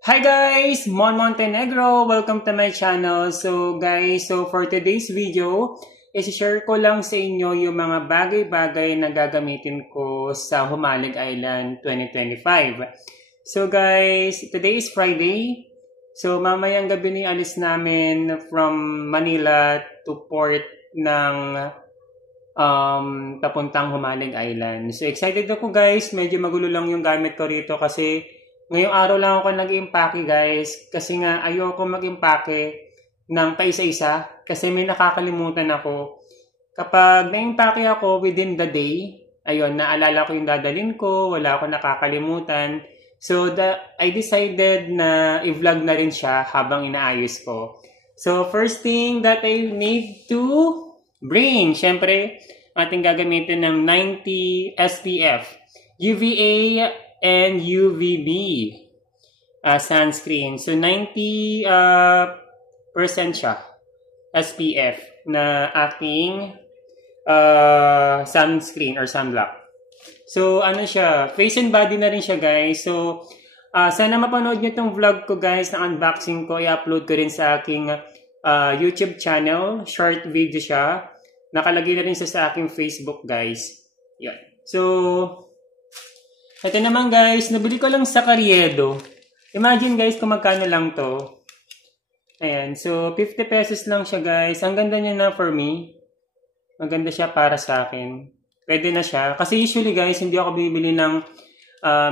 Hi guys! Mon Montenegro! Welcome to my channel. So guys, for today's video, isi-share ko lang sa inyo yung mga bagay-bagay na gagamitin ko sa Humalig Island 2025. So guys, today is Friday. So mamayang gabi ni alis namin from Manila to port ng papuntang Humalig Island. So excited ako guys. Medyo magulo lang yung gamit ko rito kasi ngayong araw lang ako nag-impake guys kasi nga ayoko mag-impake ng paisa-isa kasi may nakakalimutan ako. Kapag na-impake ako within the day, ayun, naalala ko yung dadalhin ko, wala ako nakakalimutan. So I decided na i-vlog na rin siya habang inaayos ko. So first thing that I need to bring, syempre, ating gagamitin ng 90 SPF, UVA, and UVB sunscreen. So 90% siya SPF na ating sunscreen or sunblock. So ano siya, face and body na rin siya guys. So sana mapanood nyo itong vlog ko guys na unboxing ko. I-upload ko rin sa aking YouTube channel. Short video siya. Nakalagay na rin sa aking Facebook guys. Yan. So ito naman guys, nabili ko lang sa Carriedo. Imagine guys kung magkano lang to. Ayan, so 50 pesos lang siya guys. Ang ganda niya na for me. Maganda siya para sa akin. Pwede na siya. Kasi usually guys, hindi ako bibili ng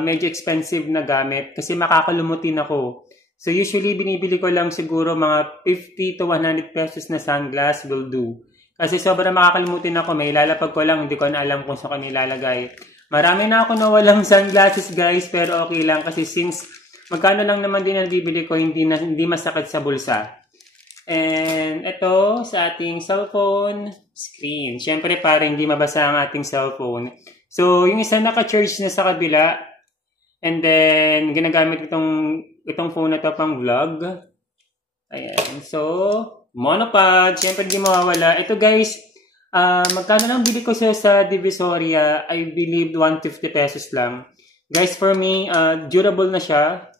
medyo expensive na gamit. Kasi makakalumutin ako. So usually binibili ko lang siguro mga 50 to 100 pesos na sunglass will do. Kasi sobrang makakalimutin ako. May ilalapag ko lang, hindi ko na alam kung saan ko nilalagay. Marami na ako na walang sunglasses guys, pero okay lang kasi since magkano lang naman din ang bibili ko, hindi masakit sa bulsa. And ito sa ating cellphone screen. Syempre para hindi mabasa ang ating cellphone. So yung isa naka-charge na sa kabila. And then ginagamit itong phone na to pang vlog. Ayan. So monopod, syempre hindi mawawala. Ito guys, magkano lang bili ko siya sa Divisoria? I believe 150 pesos lang. Guys, for me, durable na siya.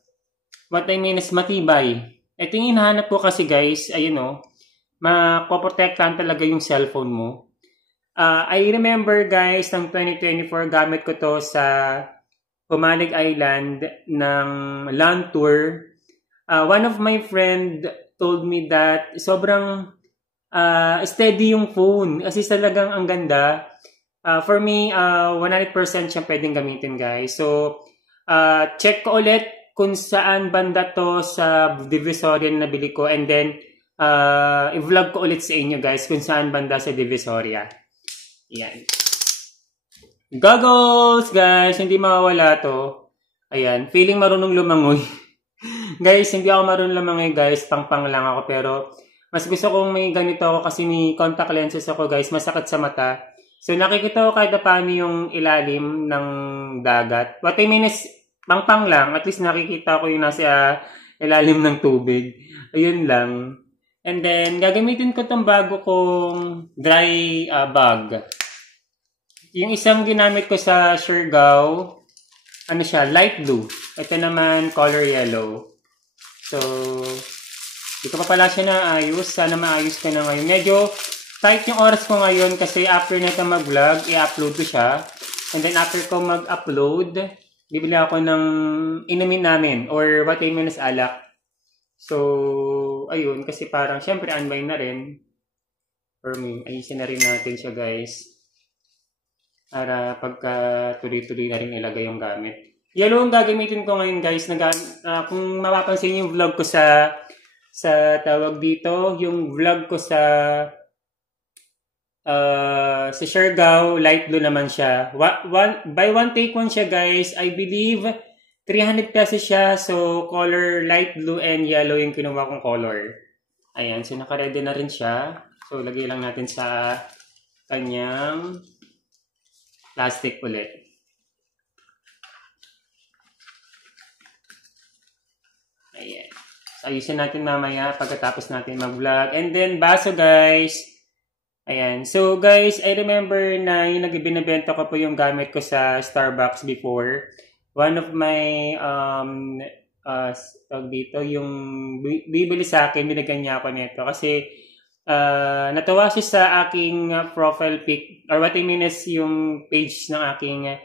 What I mean is matibay. Ito yung hinahanap ko kasi guys, ayun o, mapoprotektahan talaga yung cellphone mo. I remember guys, ng 2024, gamit ko to sa Humalig Island ng land tour. One of my friend told me that sobrang steady yung phone. Kasi talagang ang ganda. For me, 100% siya pwedeng gamitin guys. So, check ko ulit kung saan banda to sa Divisoria na nabili ko. And then, i-vlog ko ulit sa inyo guys kung saan banda sa Divisoria. Yan. Goggles guys! Hindi mawawala to. Ayan. Feeling marunong lumangoy. Guys, hindi ako marunong lumangoy guys. Pang-pang lang ako. Pero, mas gusto kong may ganito ako kasi may contact lenses ako guys. Masakit sa mata. So nakikita ko kahit paano yung ilalim ng dagat. What I mean is, pang-pang lang. At least nakikita ko yung nasa ilalim ng tubig. Ayun lang. And then, gagamitin ko itong bago kong dry bag. Yung isang ginamit ko sa Siargao, ano siya, light blue. Ito naman, color yellow. So, hindi ko pa pala siya naayos. Sana maayos ko na ngayon. Medyo tight yung oras ko ngayon kasi after na ito mag-vlog, i-upload ko siya. And then after ko mag-upload, bibili ako ng inumin namin or what I mean is alak. So, ayun. Kasi parang syempre unwind na rin. For me, ayusin na rin natin siya guys. Para pagka tuloy-tuloy na rin ilagay yung gamit. Yellow ang gagamitin ko ngayon guys. Kung mapapansin yung vlog ko sa tawag dito, yung vlog ko sa Siargao, light blue naman siya. By one take one siya guys. I believe 300 pesos siya. So color light blue and yellow yung kinuha kong color. Ayan, so naka-ready na rin siya. So lagay lang natin sa kanyang plastic ulit. Ayan. So, ayusin natin mamaya pagkatapos natin mag-vlog. And then, baso guys. Ayan. So guys, I remember na yung binibenta ko po yung gamit ko sa Starbucks before. One of my tawag dito, yung bibili sa akin, binigyan niya ako nito. Kasi, natawa siya sa aking profile pic, or what I mean is yung page ng aking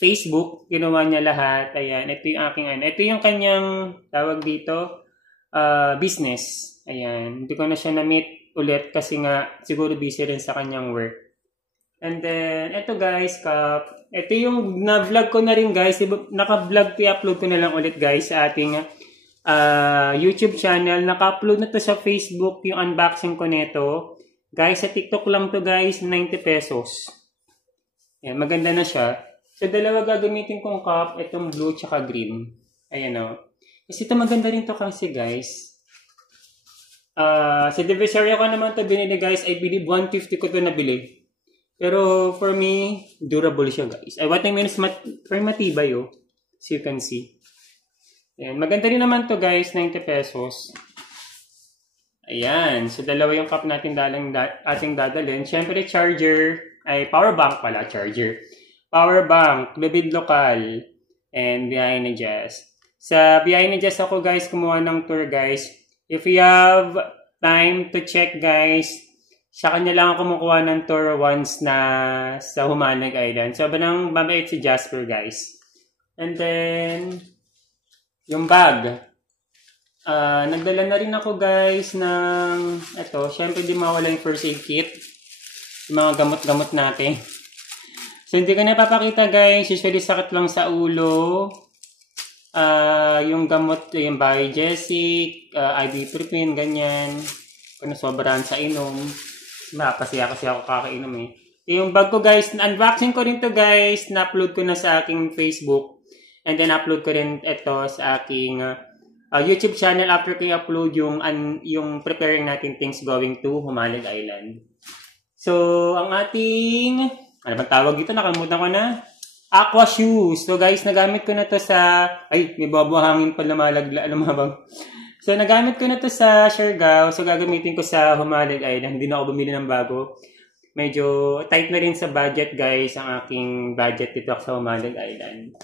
Facebook, ginawa niya lahat. Ayan, ito yung aking ito yung kanyang tawag dito, business. Ayan, hindi ko na siya na-meet ulit kasi nga siguro busy rin sa kanyang work. And then, ito guys, ito yung na-vlog ko na rin guys. Naka-vlog, i-upload ko na lang ulit guys sa ating YouTube channel. Naka-upload na to sa Facebook yung unboxing ko nito. Guys, sa TikTok lang to guys, 90 pesos. Ayan, maganda na siya. So, dalawa gagamitin kong cup, itong blue tsaka green. Ayan o. Kasi ito maganda rin to kasi guys. Sa Divisoria ko naman to binili guys. I believe 150 ko to nabili. Pero for me, durable siya guys. What I mean is matibay oh. As you can see. Ayan. Maganda rin naman to guys, 90 pesos. Ayan. So, dalawa yung cup natin ating dadalhin. Siyempre, charger. Power bank pala, charger. Power bank, Lubid Lokal, and Biyahe ni Jess. Sa Biyahe ni Jess ako guys, kumuha ng tour guys. If you have time to check guys, sa kanya lang ako kumukuha ng tour once na sa Humalag Island. So, banang mabait si Jasper guys. And then, yung bag. Nagdala na rin ako guys ng, syempre di mawala yung first aid kit. Yung mga gamot-gamot natin. So, hindi ko na papakita guys. Usually, sakit lang sa ulo. Yung gamot, yung Biogesic, ibuprofen, ganyan. Kung nasobrahan sa inom. Kasi ako kakainom eh. Yung bag ko guys, unboxing ko rin to guys. Na-upload ko na sa aking Facebook. And then, upload ko rin ito sa aking YouTube channel after ko i-upload yung preparing natin things going to Humalag Island. So, ang ating... ano bang tawag dito? Nakalimutan ko na. Aqua shoes. So guys, nagamit ko na to sa... Ay, may babuhangin pa lumabang. So, nagamit ko na to sa Siargao. So, gagamitin ko sa Humalag Island. Hindi na ako bumili ng bago. Medyo tight na rin sa budget guys. Ang aking budget dito sa Humalag Island.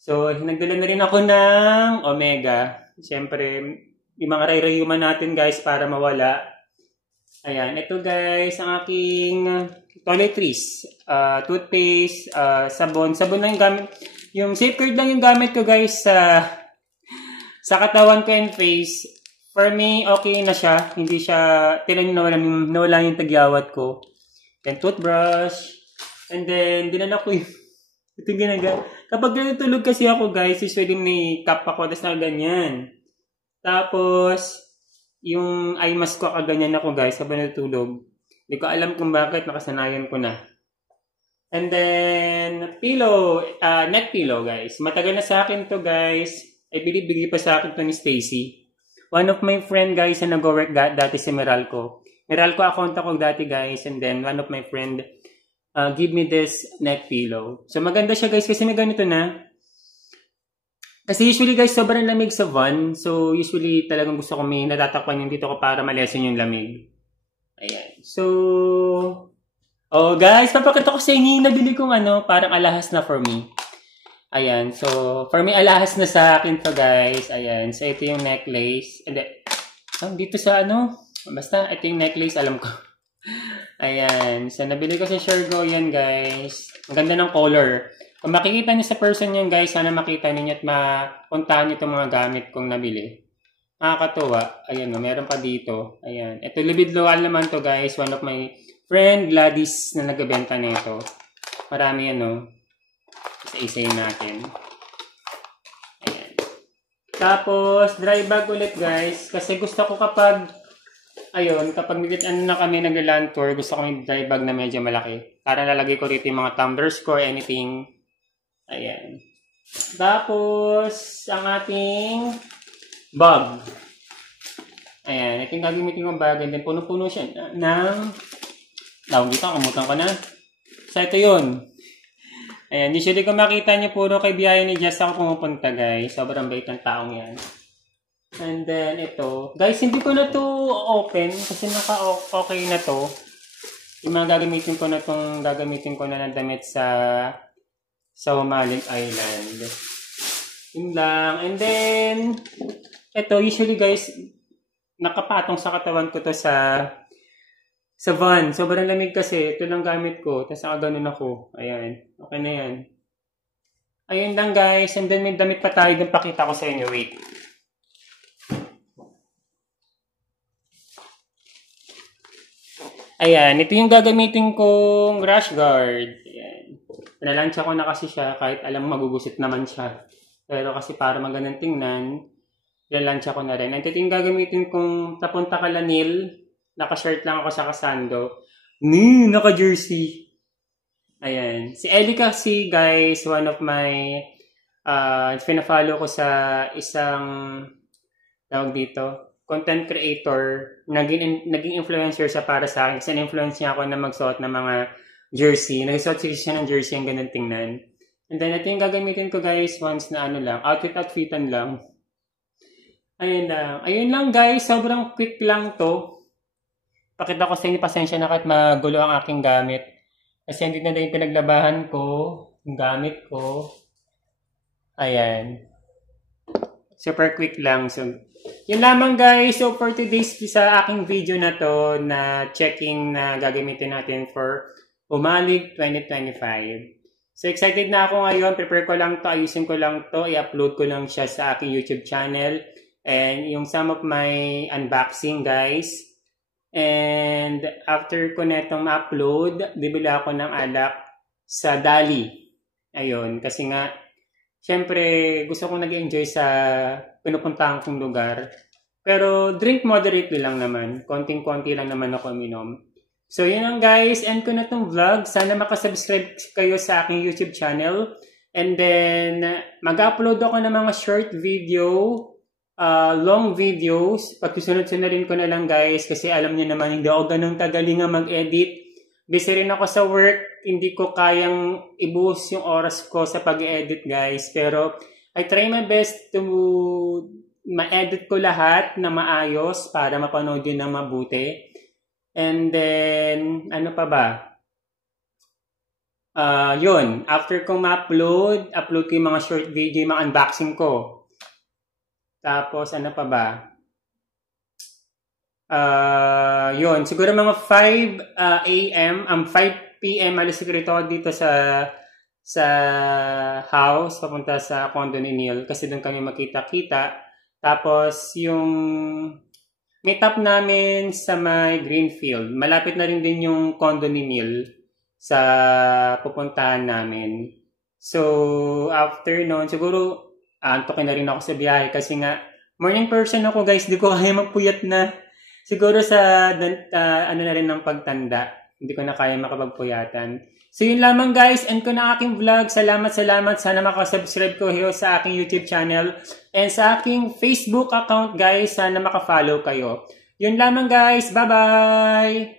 So, nagdala na rin ako ng Omega. Siyempre, yung mga rayrayuman natin guys para mawala. Ayan, ito guys, ang aking toiletries, toothpaste, sabon. Sabon lang yung gamit. Yung safeguard lang yung gamit ko guys sa katawan ko and face. For me, okay na siya. Hindi siya, tinan nyo nawala yung tagyawat ko. Then toothbrush. And then, dinala ko yung, ito yung ginaga. Kapag natulog kasi ako guys, usually may cup ako, tapos na ganyan. Tapos, yung eye mask ko kaganyan ako guys habang natulog. Hindi ko alam kung bakit, nakasanayan ko na. And then, pillow, neck pillow guys. Matagal na sa akin to guys. I believe bigay pa sa akin to ni Stacy. One of my friend guys na nag-work dati si Meralco. Meralco account ako dati guys. And then, one of my friend give me this neck pillow. So, maganda siya guys kasi may ganito na. Kasi usually guys, sobrang lamig sa van. So, usually talagang gusto ko may natatakpan yung dito ko para malesen yung lamig. Ayan. So, oh guys, papakita ko sa inyo yung nabili kong parang alahas na for me. Ayan. So, for me, alahas na sa akin to guys. Ayan. So, ito yung necklace. And then, dito sa basta, ito yung necklace, alam ko. Ayan. So, nabili ko sa Siargao yan guys. Ang ganda ng color. Kung makikita niyo sa person yan guys, sana makita niyo at mapuntahan niyo itong mga gamit kong nabili. Nakakatuwa. Ayan o, meron pa dito. Ayan. Ito, Lubid Lokal naman to guys. One of my friend, Gladys, na nagbebenta nito. Marami yan isa-isayin natin. Ayan. Tapos, dry bag ulit guys. Kasi gusto ko kapag na kami nag-land tour, gusto ko may dry bag na medyo malaki. Para lalagay ko rito yung mga tumblers ko or anything. Ayan. Tapos, ang ating bag. Ayan. Ito yung gagamitin kong bag. And then, puno-puno siya ng tawag dito. Kamutan ko na. So, ito yun. Ayan. Usually, kung makita niyo puro kay Biyahe ni Jess ako pumupunta, guys. Sobrang bait ng taong yan. And then, ito. Guys, hindi ko na to open kasi naka-okay na to. Yung mga gagamitin ko na ng damit sa Humalag Island. Yun lang. And then, ito, usually guys, nakapatong sa katawan ko to sa van. Sobrang lamig kasi. Ito lang gamit ko. Tapos nakaganon ako. Ayan. Okay na yan. Ayun lang guys. And then may damit pa tayo. Doon pakita ko sa inyo. Wait. Ayan. Ito yung gagamitin kong rash guard. Ayan. Nalansya ko na kasi siya kahit alam magugusit naman siya. Pero kasi para magandang tingnan, nalansya ko na rin. Ito yung gagamitin kong tapunta kalanil. Naka-shirt lang ako sa kasando. Naka-jersey. Ayan. Si Ellie kasi, guys, one of my, pinafollow ko sa isang, tawag dito, content creator. Naging influencer siya para sa akin. Kasi na-influence niya ako na magsuot ng mga jersey. Nagsuot siya ng jersey ang ganun tingnan. And then, ito yung gagamitin ko, guys, once na lang, outfitan lang. Ayun lang. Ayun lang, guys. Sobrang quick lang to. Pakita ko sa inyo, pasensya na kahit magulo ang aking gamit. Kasi hindi na yung pinaglabahan ko, yung gamit ko. Ayan. Super quick lang. So, yun lamang guys. So, for today's sa aking video na to, na checking na gagamitin natin for Umalig 2025. So, excited na ako ngayon. Prepare ko lang to, ayusin ko lang to, i-upload ko lang siya sa aking YouTube channel. And yung some of my unboxing guys. And after ko netong ma-upload, bibili ako ng alak sa Dali. Ayun, kasi nga, syempre, gusto kong nag-enjoy sa pinupuntahan kong lugar. Pero drink moderately lang naman. Konting-konti lang naman ako uminom. So, yun lang guys. End ko na tong vlog. Sana makasubscribe kayo sa aking YouTube channel. And then, mag-upload ako ng mga short video, long videos. Pagsusunod-sunodin ko na lang guys kasi alam niyo naman hindi ako ganun kagaling mag-edit. Busy rin ako sa work. Hindi ko kayang ibuhos yung oras ko sa pag-edit guys. Pero I try my best to ma-edit ko lahat na maayos para mapanood yun ng mabuti. And then, ano pa ba? Yun. After kong ma-upload, upload ko yung mga short video, yung mga unboxing ko. Tapos, ano pa ba? Yun. Siguro mga 5 5 p.m. alis siguro dito sa house, papunta sa condo ni Neil. Kasi doon kami makita-kita. Tapos, yung meet up namin sa may Greenfield. Malapit na rin din yung condo ni Neil sa pupuntahan namin. So, after noon, siguro antokin na rin ako sa biyahe kasi nga morning person ako guys, di ko kaya magpuyat na. Siguro sa ano na rin ng pagtanda, hindi ko na kaya makapagpuyatan. So yun lamang guys, end ko na aking vlog. Salamat. Sana makasubscribe kayo sa aking YouTube channel and sa aking Facebook account guys. Sana makafollow kayo. Yun lamang guys, bye bye!